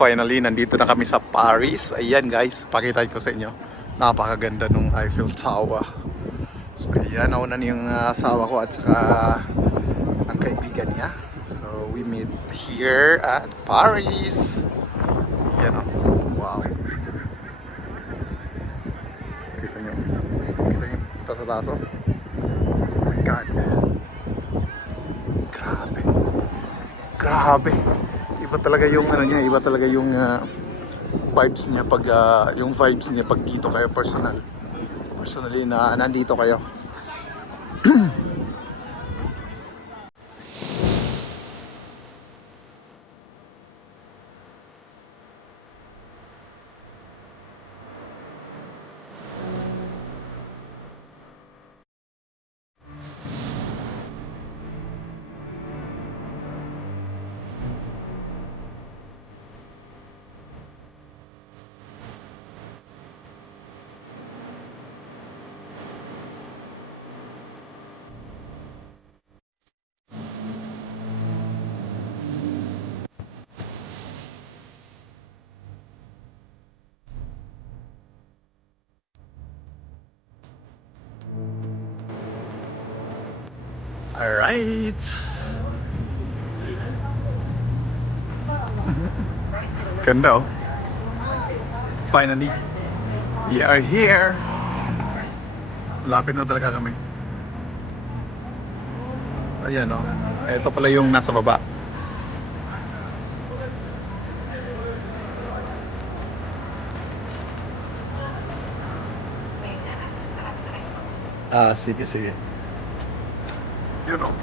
finally, nandito na kami sa Paris. Ayan guys, pakita ko sa inyo. Napakaganda nung Eiffel Tower. So ayan, nauna na yung asawa ko at saka ang kaibigan niya. So we meet here at Paris. Ayan o, wow. Kita nyo ito sa taso. Oh my God. Grabe. Iba talaga yung ano niya, iba talaga yung vibes niya pag yung vibes niya pag dito kayo personally na nandito kayo. Alright. Ganda oh. Finally, we are here. Lapit na talaga kami. Ayan oh. Ito pala yung nasa baba. Sige. Yun oh.